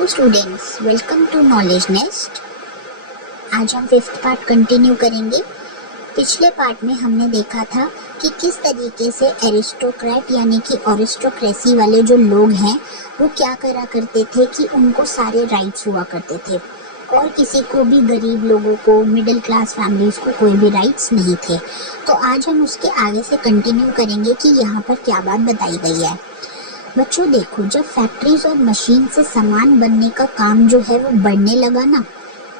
Hello students, welcome to Knowledge Nest. आज हम 5th part continue करेंगे। पिछले पार्ट में हमने देखा था कि किस तरीके से एरिस्टोक्रेट यानी कि ऑरिस्टोक्रेसी वाले जो लोग हैं वो क्या करा करते थे कि उनको सारे राइट्स हुआ करते थे और किसी को भी, गरीब लोगों को, मिडिल क्लास फैमिलीज को कोई भी राइट्स नहीं थे। तो आज हम उसके आगे से कंटिन्यू करेंगे कि यहाँ पर क्या बात बताई गई है। बच्चों देखो, जब फैक्ट्रीज और मशीन से सामान बनने का काम जो है वो बढ़ने लगा ना,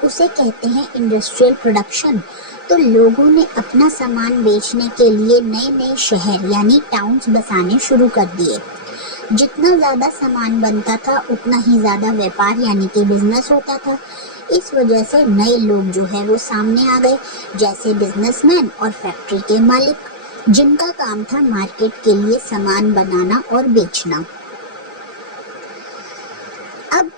उसे कहते हैं इंडस्ट्रियल प्रोडक्शन। तो लोगों ने अपना सामान बेचने के लिए नए नए शहर यानी टाउन्स बसाने शुरू कर दिए। जितना ज़्यादा सामान बनता था उतना ही ज़्यादा व्यापार यानी कि बिजनेस होता था। इस वजह से नए लोग जो है वो सामने आ गए, जैसे बिजनेसमैन और फैक्ट्री के मालिक, जिनका काम था मार्केट के लिए सामान बनाना और बेचना। अब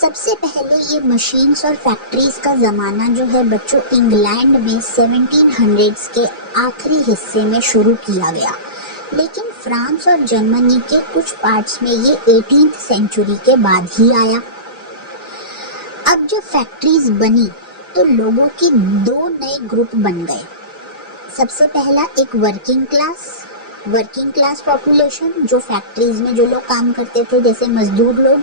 सबसे पहले ये मशीन्स और फैक्ट्रीज का ज़माना जो है बच्चों इंग्लैंड में 1700s के आखिरी हिस्से में शुरू किया गया, लेकिन फ्रांस और जर्मनी के कुछ पार्ट्स में ये 18th सेंचुरी के बाद ही आया। अब जब फैक्ट्रीज बनी तो लोगों की दो नए ग्रुप बन गए। सबसे पहला एक वर्किंग क्लास पॉपुलेशन, जो फैक्ट्रीज में जो लोग काम करते थे जैसे मजदूर लोग।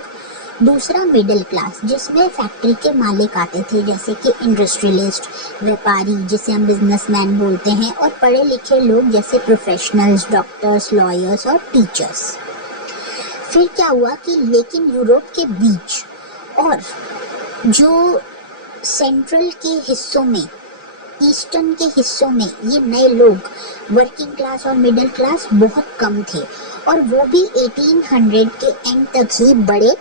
दूसरा मिडिल क्लास, जिसमें फैक्ट्री के मालिक आते थे जैसे कि इंडस्ट्रियलिस्ट, व्यापारी जिसे हम बिजनेसमैन बोलते हैं, और पढ़े लिखे लोग जैसे प्रोफेशनल्स, डॉक्टर्स, लॉयर्स और टीचर्स। फिर क्या हुआ कि लेकिन यूरोप के बीच और जो सेंट्रल के हिस्सों में, ईस्टर्न के हिस्सों में ये नए लोग वर्किंग क्लास और मिडिल क्लास बहुत कम थे, और वो भी 1800 के एंड तक ही बड़े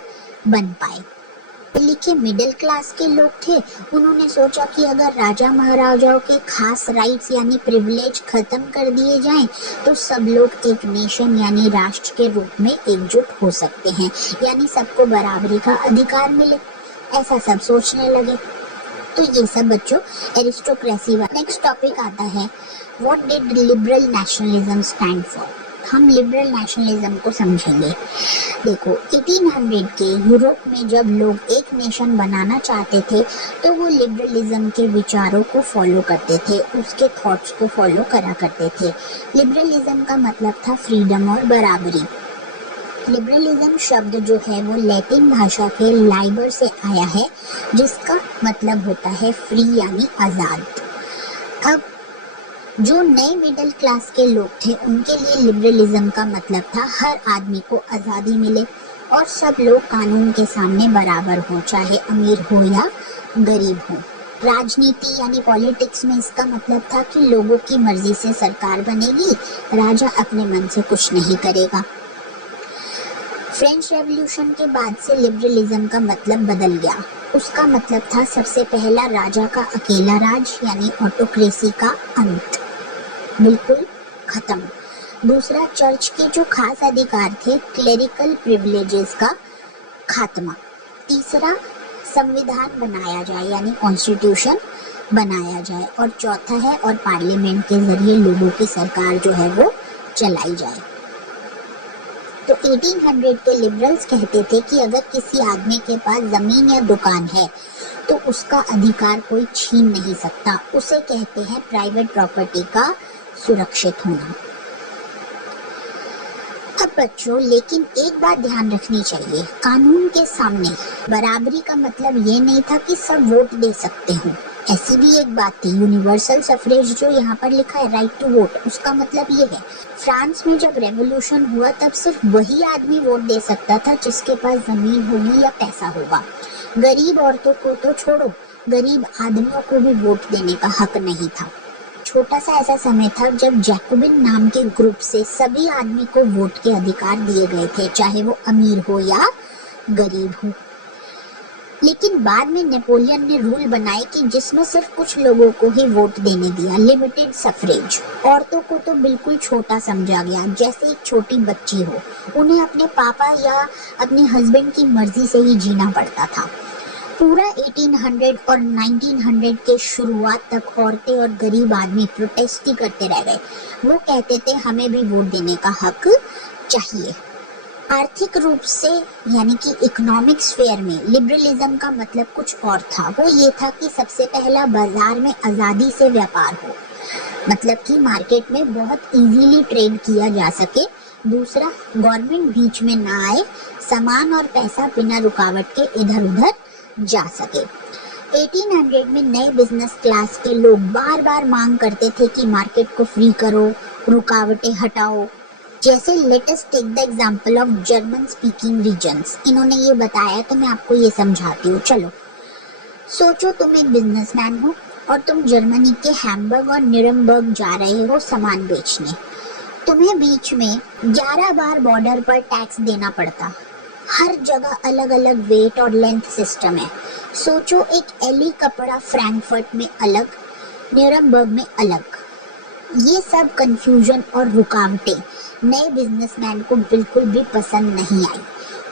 बन पाए। लिखे मिडिल क्लास के लोग थे, उन्होंने सोचा कि अगर राजा महाराजाओं के खास राइट्स यानी प्रिविलेज खत्म कर दिए जाएं तो सब लोग एक नेशन यानी राष्ट्र के रूप में एकजुट हो सकते हैं, यानी सबको बराबरी का अधिकार मिले। ऐसा सब सोचने लगे। तो ये सब बच्चों एरिस्टोक्रेसी वाला। नेक्स्ट टॉपिक आता है, what did liberal nationalism stand for. हम लिबरल नेशनलिज्म को समझेंगे। देखो, 1800 के यूरोप में जब लोग एक नेशन बनाना चाहते थे तो वो लिबरलिज्म के विचारों को फॉलो करते थे, उसके थॉट्स को फॉलो करा करते थे। लिबरलिज्म का मतलब था फ्रीडम और बराबरी। लिबरलिज्म शब्द जो है वो लैटिन भाषा के लाइबर से आया है, जिसका मतलब होता है फ्री यानी आज़ाद। अब जो नए मिडिल क्लास के लोग थे उनके लिए लिबरलिज्म का मतलब था हर आदमी को आज़ादी मिले और सब लोग कानून के सामने बराबर हो, चाहे अमीर हो या गरीब हो। राजनीति यानी पॉलिटिक्स में इसका मतलब था कि लोगों की मर्जी से सरकार बनेगी, राजा अपने मन से कुछ नहीं करेगा। फ्रेंच रेवोल्यूशन के बाद से लिबरलिज्म का मतलब बदल गया। उसका मतलब था सबसे पहला राजा का अकेला राज यानी ऑटोक्रेसी का अंत, बिल्कुल खत्म। दूसरा चर्च के जो खास अधिकार थे, क्लेरिकल प्रिविलेजेस का खात्मा। तीसरा संविधान बनाया जाए यानी कॉन्स्टिट्यूशन बनाया जाए, और चौथा है और पार्लियामेंट के जरिए लोगों की सरकार जो है वो चलाई जाए। तो 1800 के लिबरल्स कहते थे कि अगर किसी आदमी के पास जमीन या दुकान है तो उसका अधिकार कोई छीन नहीं सकता, उसे कहते हैं प्राइवेट प्रॉपर्टी का सुरक्षित होना। अब बच्चों, लेकिन एक बात ध्यान रखनी चाहिए, कानून के सामने बराबरी का मतलब ये नहीं था कि सब वोट दे सकते हो। ऐसी भी एक बात थी, यूनिवर्सल सफरेज जो यहाँ पर लिखा है, राइट टू वोट, उसका मतलब ये है। फ्रांस में जब रेवोल्यूशन हुआ तब सिर्फ वही आदमी वोट दे सकता था जिसके पास जमीन होगी या पैसा होगा। गरीब औरतों को तो छोड़ो, गरीब आदमियों को भी वोट देने का हक नहीं था। छोटा सा ऐसा समय था जब जैकोबिन नाम के ग्रुप से सभी आदमी को वोट के अधिकार दिए गए थे, चाहे वो अमीर हो या गरीब हो। लेकिन बाद में नेपोलियन ने रूल बनाए कि जिसमें सिर्फ कुछ लोगों को ही वोट देने दिया, लिमिटेड सफरेज। औरतों को तो बिल्कुल छोटा समझा गया, जैसे एक छोटी बच्ची हो। उन्हें अपने पापा या अपने हस्बैंड की मर्जी से ही जीना पड़ता था। पूरा 1800 और 1900 के शुरुआत तक औरतें और गरीब आदमी प्रोटेस्ट ही करते रह गए। वो कहते थे हमें भी वोट देने का हक चाहिए। आर्थिक रूप से यानी कि इकोनॉमिक स्फेयर में लिबरलिज्म का मतलब कुछ और था। वो ये था कि सबसे पहला बाजार में आज़ादी से व्यापार हो, मतलब कि मार्केट में बहुत इजीली ट्रेड किया जा सके। दूसरा, गवर्नमेंट बीच में ना आए, सामान और पैसा बिना रुकावट के इधर उधर जा सके। 1800 में नए बिजनेस क्लास के लोग बार बार मांग करते थे कि मार्केट को फ्री करो, रुकावटें हटाओ। जैसे latest take the example of German speaking regions, इन्होंने ये बताया तो मैं आपको ये समझाती हूँ। चलो सोचो तुम एक बिजनेसमैन हो और तुम जर्मनी के हैम्बर्ग और न्यूरमबर्ग जा रहे हो सामान बेचने। तुम्हें बीच में 11 बार बॉर्डर पर टैक्स देना पड़ता। हर जगह अलग अलग वेट और लेंथ सिस्टम है। सोचो एक एली कपड़ा फ्रैंकफर्ट में अलग, न्यूरमबर्ग में अलग। ये सब कंफ्यूजन और रुकावटें नए बिजनेसमैन को बिल्कुल भी पसंद नहीं आई।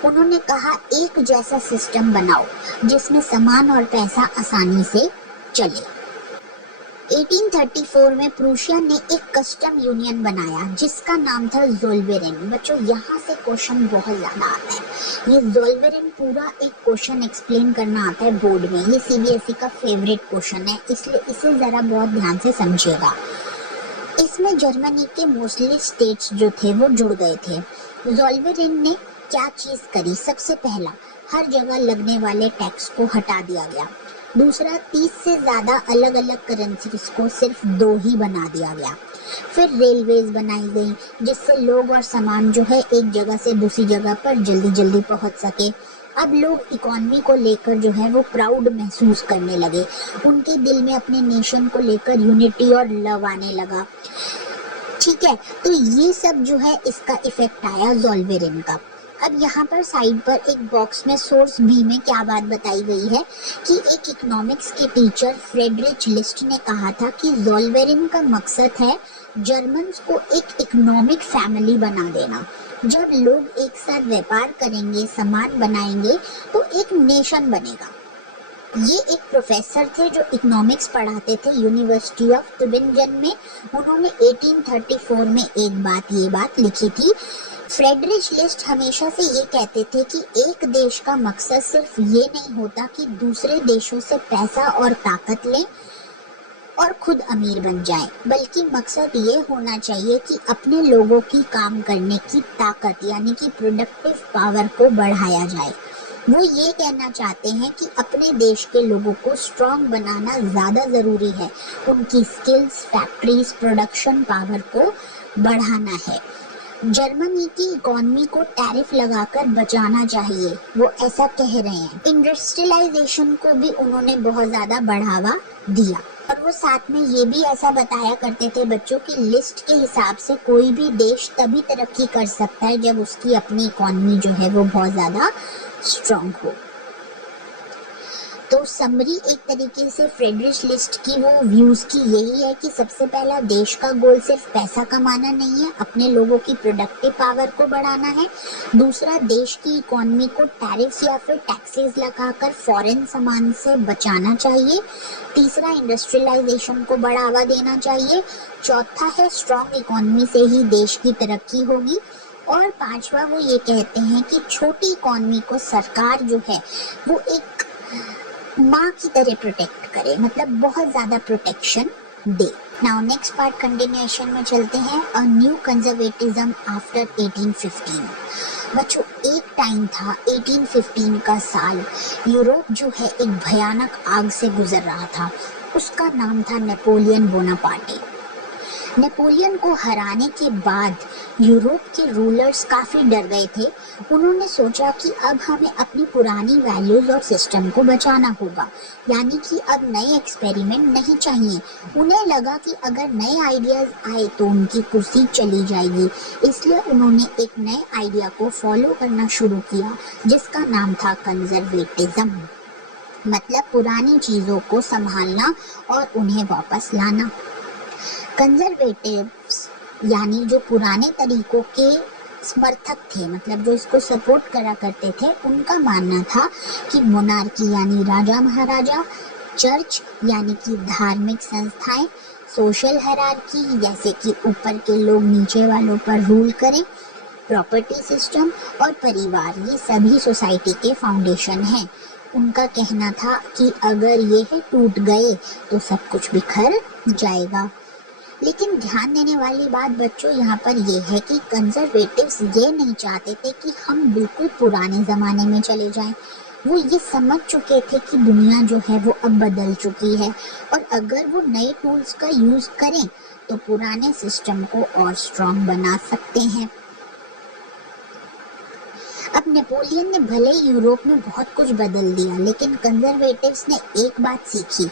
उन्होंने कहा एक जैसा सिस्टम बनाओ जिसमें सामान और पैसा आसानी से चले। 1834 में प्रूशिया ने एक कस्टम यूनियन बनाया जिसका नाम था ज़ोल्वेरेन। बच्चों यहाँ से क्वेश्चन बहुत ज़्यादा आता है। ये ज़ोल्वेरेन पूरा एक क्वेश्चन एक्सप्लेन करना आता है बोर्ड में। ये सीबीएसई का फेवरेट क्वेश्चन है, इसलिए इसे ज़रा बहुत ध्यान से समझिएगा। इसमें जर्मनी के मोस्टली स्टेट्स जो थे वो जुड़ गए थे। ज़ोल्वेरेन ने क्या चीज़ करी? सबसे पहला, हर जगह लगने वाले टैक्स को हटा दिया गया। दूसरा, 30 से ज़्यादा अलग अलग करेंसीज को सिर्फ 2 ही बना दिया गया। फिर रेलवेज बनाई गई जिससे लोग और सामान जो है एक जगह से दूसरी जगह पर जल्दी जल्दी पहुंच सके। अब लोग इकोनॉमी को लेकर जो है वो प्राउड महसूस करने लगे। उनके दिल में अपने नेशन को लेकर यूनिटी और लव आने लगा। ठीक है, तो ये सब जो है इसका इफेक्ट आया ज़ोल्वेरेन का। अब यहाँ पर साइड पर एक बॉक्स में सोर्स बी में क्या बात बताई गई है कि एक इकोनॉमिक्स के टीचर फ्रेडरिच लिस्ट ने कहा था कि ज़ोल्वेरेन का मकसद है जर्मन्स को एक इकोनॉमिक फैमिली बना देना। जब लोग एक साथ व्यापार करेंगे, सामान बनाएंगे, तो एक नेशन बनेगा। ये एक प्रोफेसर थे जो इकोनॉमिक्स पढ़ाते थे यूनिवर्सिटी ऑफ ट्यूबिंगन में। उन्होंने 1834 में ये बात लिखी थी। फ्रेडरिच लिस्ट हमेशा से ये कहते थे कि एक देश का मकसद सिर्फ ये नहीं होता कि दूसरे देशों से पैसा और ताकत लें और खुद अमीर बन जाए, बल्कि मकसद ये होना चाहिए कि अपने लोगों की काम करने की ताकत यानी कि प्रोडक्टिव पावर को बढ़ाया जाए। वो ये कहना चाहते हैं कि अपने देश के लोगों को स्ट्रॉन्ग बनाना ज़्यादा ज़रूरी है, उनकी स्किल्स, फैक्ट्रीज, प्रोडक्शन पावर को बढ़ाना है। जर्मनी की इकोनॉमी को टैरिफ लगाकर बचाना चाहिए, वो ऐसा कह रहे हैं। इंडस्ट्रियलाइजेशन को भी उन्होंने बहुत ज़्यादा बढ़ावा दिया। और वो साथ में ये भी ऐसा बताया करते थे बच्चों की लिस्ट के हिसाब से कोई भी देश तभी तरक्की कर सकता है जब उसकी अपनी इकोनॉमी जो है वो बहुत ज़्यादा स्ट्रॉन्ग हो। तो समरी एक तरीके से फ्रेडरिच लिस्ट की वो व्यूज़ की यही है कि सबसे पहला देश का गोल सिर्फ पैसा कमाना नहीं है, अपने लोगों की प्रोडक्टिव पावर को बढ़ाना है। दूसरा, देश की इकोनॉमी को टैरिफ या फिर टैक्सेस लगाकर फॉरेन सामान से बचाना चाहिए। तीसरा, इंडस्ट्रियलाइजेशन को बढ़ावा देना चाहिए। चौथा है स्ट्रॉन्ग इकोनॉमी से ही देश की तरक्की होगी। और पांचवा, वो ये कहते हैं कि छोटी इकोनॉमी को सरकार जो है वो एक माँ की तरह प्रोटेक्ट करे, मतलब बहुत ज़्यादा प्रोटेक्शन दे। नाउ नेक्स्ट पार्ट कंटिन्यूएशन में चलते हैं। A new conservatism after 1815। बच्चों एक टाइम था 1815 का साल, यूरोप जो है एक भयानक आग से गुजर रहा था। उसका नाम था नेपोलियन बोनापार्टे। नेपोलियन को हराने के बाद यूरोप के रूलर्स काफ़ी डर गए थे। उन्होंने सोचा कि अब हमें अपनी पुरानी वैल्यूज़ और सिस्टम को बचाना होगा, यानी कि अब नए एक्सपेरिमेंट नहीं चाहिए। उन्हें लगा कि अगर नए आइडियाज़ आए तो उनकी कुर्सी चली जाएगी, इसलिए उन्होंने एक नए आइडिया को फॉलो करना शुरू किया जिसका नाम था कंजर्वेटिज्म, मतलब पुरानी चीज़ों को संभालना और उन्हें वापस लाना। कंजर्वेटिव्स यानी जो पुराने तरीकों के समर्थक थे, मतलब जो इसको सपोर्ट करा करते थे, उनका मानना था कि मोनार्की यानी राजा महाराजा, चर्च यानी कि धार्मिक संस्थाएं, सोशल हायरार्की जैसे कि ऊपर के लोग नीचे वालों पर रूल करें, प्रॉपर्टी सिस्टम और परिवार, ये सभी सोसाइटी के फाउंडेशन हैं। उनका कहना था कि अगर ये टूट गए तो सब कुछ बिखर जाएगा। लेकिन ध्यान देने वाली बात बच्चों यहाँ पर ये है कि कंजर्वेटिव्स ये नहीं चाहते थे कि हम बिल्कुल पुराने ज़माने में चले जाएं। वो ये समझ चुके थे कि दुनिया जो है वो अब बदल चुकी है और अगर वो नए टूल्स का यूज़ करें तो पुराने सिस्टम को और स्ट्रॉन्ग बना सकते हैं। अब नेपोलियन ने भले ही यूरोप में बहुत कुछ बदल दिया, लेकिन कंजर्वेटिव्स ने एक बात सीखी,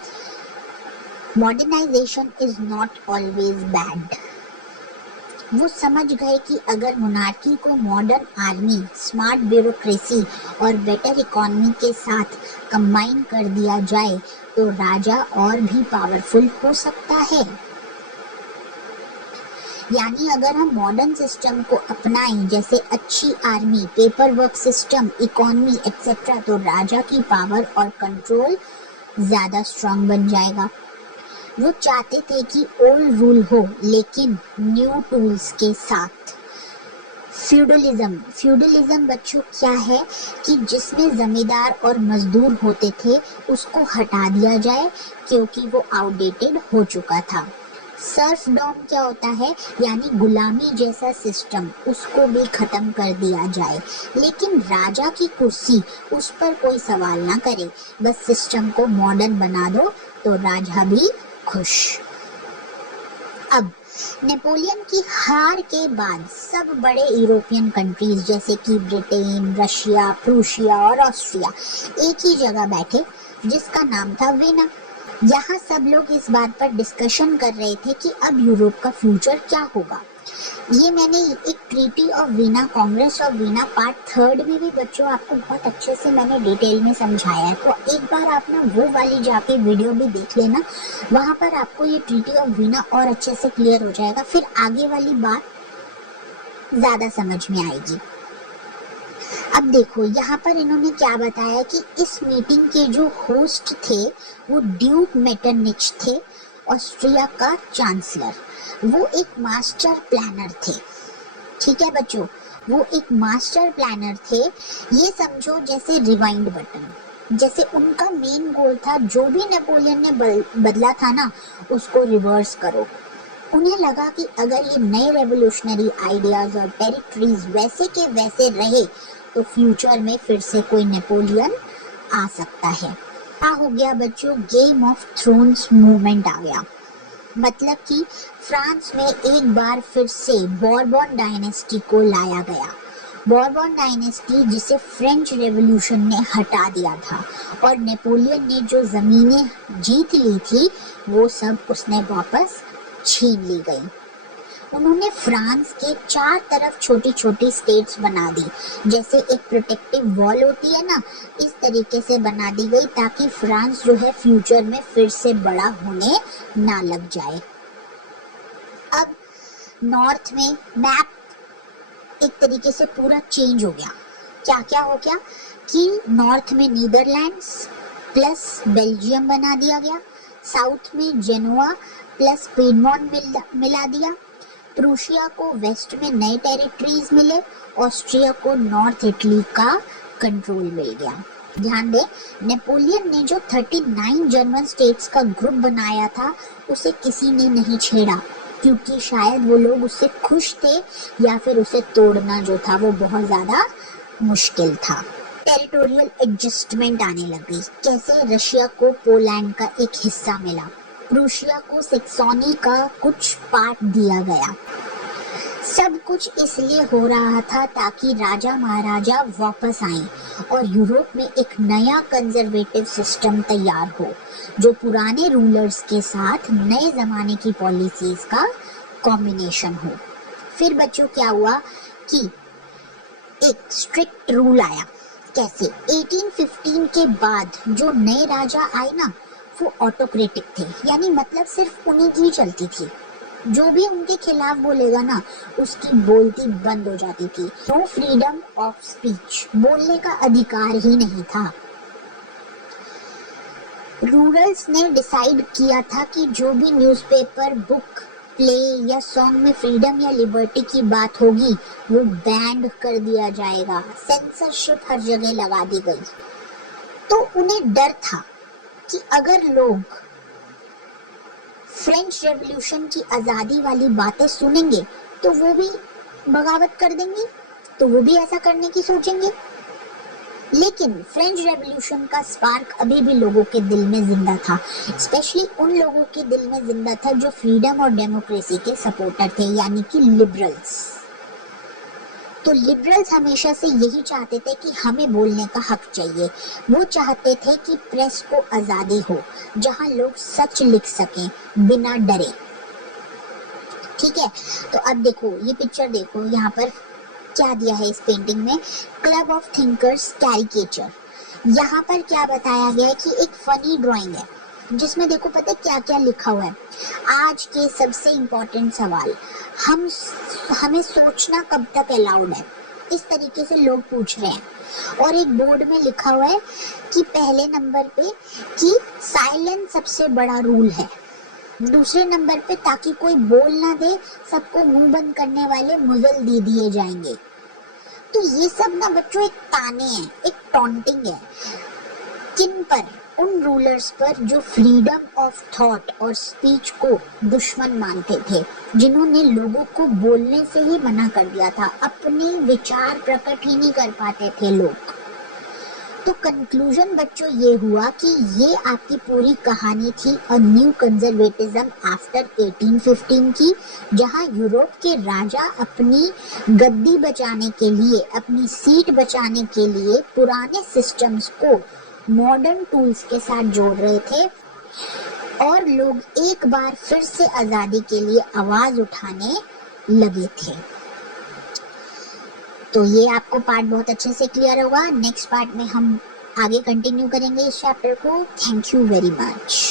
modernisation is not always bad. वो समझ गए कि अगर मोनार्की को मॉडर्न आर्मी, स्मार्ट ब्यूरोक्रेसी और बेटर इकोनॉमी के साथ कंबाइन कर दिया जाए तो राजा और भी पावरफुल हो सकता है। यानी अगर हम मॉडर्न सिस्टम को अपनाएं, जैसे अच्छी army, paper work system, economy etcetera, तो राजा की पावर और कंट्रोल ज़्यादा स्ट्रांग बन जाएगा। वो चाहते थे कि ओल्ड रूल हो लेकिन न्यू टूल्स के साथ। फ्यूडलिज्म बच्चों क्या है कि जिसमें जमींदार और मजदूर होते थे उसको हटा दिया जाए क्योंकि वो आउटडेटेड हो चुका था। सर्फडॉम क्या होता है, यानी गुलामी जैसा सिस्टम, उसको भी खत्म कर दिया जाए, लेकिन राजा की कुर्सी, उस पर कोई सवाल ना करे, बस सिस्टम को मॉडर्न बना दो तो राजा भी खुश। अब नेपोलियन की हार के बाद सब बड़े यूरोपियन कंट्रीज जैसे कि ब्रिटेन, रशिया, प्रूशिया और ऑस्ट्रिया एक ही जगह बैठे जिसका नाम था वीना। यहाँ सब लोग इस बात पर डिस्कशन कर रहे थे कि अब यूरोप का फ्यूचर क्या होगा। ये मैंने एक treaty of Veena, Congress of Veena part 3 में भी बच्चों आपको बहुत अच्छे से मैंने डिटेल में समझाया है, तो एक बार आप ना वो वाली जाके वीडियो भी देख लेना, वहाँ पर आपको ये ट्रीटी ऑफ वीना और अच्छे से क्लियर हो जाएगा, फिर आगे वाली बात ज़्यादा समझ में आएगी। अब देखो यहाँ पर इन्होंने क्या बताया कि इस मीटिंग के जो होस्ट थे वो ड्यूक मेटरनिच थे, ऑस्ट्रिया का चांसलर। वो एक मास्टर प्लानर थे। ठीक है बच्चों, वो एक मास्टर प्लानर थे। ये समझो जैसे रिवाइंड बटन, जैसे उनका मेन गोल था जो भी नेपोलियन ने बदला था ना उसको रिवर्स करो। उन्हें लगा कि अगर ये नए रेवोल्यूशनरी आइडियाज और टेरिटरीज वैसे के वैसे रहे तो फ्यूचर में फिर से कोई नेपोलियन आ सकता है। क्या हो गया बच्चों, गेम ऑफ थ्रोन्स मूवमेंट आ गया। मतलब कि फ्रांस में एक बार फिर से बॉर्बन डायनेस्टी को लाया गया। बॉर्बन डायनेस्टी जिसे फ्रेंच रेवोल्यूशन ने हटा दिया था और नेपोलियन ने जो जमीनें जीत ली थी वो सब उसने वापस छीन ली गई। उन्होंने फ्रांस के 4 तरफ छोटी छोटी स्टेट्स बना दी, जैसे एक प्रोटेक्टिव वॉल होती है ना, इस तरीके से बना दी गई ताकि फ्रांस जो है फ्यूचर में फिर से बड़ा होने ना लग जाए। अब नॉर्थ में मैप एक तरीके से पूरा चेंज हो गया। क्या क्या हो गया कि नॉर्थ में नीदरलैंड्स प्लस बेल्जियम बना दिया गया, साउथ में जेनोआ प्लस पिडमॉन्ट मिला दिया, प्रूशिया को वेस्ट में नए टेरिटरीज मिले, ऑस्ट्रिया को नॉर्थ इटली का कंट्रोल मिल गया। ध्यान दें, नेपोलियन ने जो 39 जर्मन स्टेट्स का ग्रुप बनाया था उसे किसी ने नहीं छेड़ा, क्योंकि शायद वो लोग उससे खुश थे या फिर उसे तोड़ना जो था वो बहुत ज़्यादा मुश्किल था। टेरिटोरियल एडजस्टमेंट आने लगी। कैसे, रशिया को पोलैंड का एक हिस्सा मिला, प्रूशिया को सेक्सोनी का कुछ पार्ट दिया गया। सब कुछ इसलिए हो रहा था ताकि राजा महाराजा वापस आएं और यूरोप में एक नया कंजर्वेटिव सिस्टम तैयार हो जो पुराने रूलर्स के साथ नए ज़माने की पॉलिसीज़ का कॉम्बिनेशन हो। फिर बच्चों क्या हुआ कि एक स्ट्रिक्ट रूल आया। कैसे, 1815 के बाद जो नए राजा आए ना वो ऑटोक्रेटिक थे, यानी मतलब सिर्फ उन्हीं की चलती थी, जो भी उनके खिलाफ बोलेगा ना उसकी बोलती बंद हो जाती थी। नो फ्रीडम ऑफ स्पीच, बोलने का अधिकार ही नहीं था। रूरल्स ने डिसाइड किया था कि जो भी न्यूज़पेपर, बुक प्ले या सॉन्ग में फ्रीडम या लिबर्टी की बात होगी वो बैंड कर दिया जाएगा। सेंसरशिप हर जगह लगा दी गई। तो उन्हें डर था कि अगर लोग फ्रेंच रेवोल्यूशन की आजादी वाली बातें सुनेंगे तो वो भी बगावत कर देंगे, तो वो भी ऐसा करने की सोचेंगे। लेकिन फ्रेंच रेवोल्यूशन का स्पार्क अभी भी लोगों के दिल में जिंदा था, स्पेशली उन लोगों के दिल में जिंदा था जो फ्रीडम और डेमोक्रेसी के सपोर्टर थे, यानी कि लिबरल्स। तो लिबरल्स हमेशा से यही चाहते थे कि हमें बोलने का हक चाहिए। वो चाहते थे कि प्रेस को आजादी हो, जहां लोग सच लिख सकें बिना डरे। ठीक है, तो अब देखो ये पिक्चर देखो, यहाँ पर क्या दिया है इस पेंटिंग में, क्लब ऑफ थिंकर्स कैरिकेचर। यहाँ पर क्या बताया गया है कि एक फनी ड्राइंग है जिसमें देखो पता है क्या क्या लिखा हुआ है। आज के सबसे इम्पोर्टेंट सवाल, हमें सोचना कब तक अलाउड है, इस तरीके से लोग पूछ रहे हैं। और एक बोर्ड में लिखा हुआ है कि पहले नंबर पे कि साइलेंस सबसे बड़ा रूल है, दूसरे नंबर पे ताकि कोई बोल ना दे, सबको मुंह बंद करने वाले मुजल दे दिए जाएंगे। तो ये सब ना बच्चों एक ताने हैं, एक टॉन्टिंग है। किन पर? उन रूलर्स पर जो फ्रीडम ऑफ थॉट और स्पीच को दुश्मन मानते थे, जिन्होंने लोगों को बोलने से ही मना कर दिया था, अपने विचार प्रकट ही नहीं कर पाते थे लोग। तो कंक्लूजन बच्चों ये हुआ कि ये आपकी पूरी कहानी थी अ न्यू कंजर्वेटिज्म आफ्टर 1815 की, जहां यूरोप के राजा अपनी गद्दी बचाने के लिए, अपनी सीट बचाने के लिए पुराने सिस्टम्स को मॉडर्न टूल्स के साथ जोड़ रहे थे और लोग एक बार फिर से आजादी के लिए आवाज उठाने लगे थे। तो ये आपको पार्ट बहुत अच्छे से क्लियर होगा। नेक्स्ट पार्ट में हम आगे कंटिन्यू करेंगे इस चैप्टर को। Thank you very much.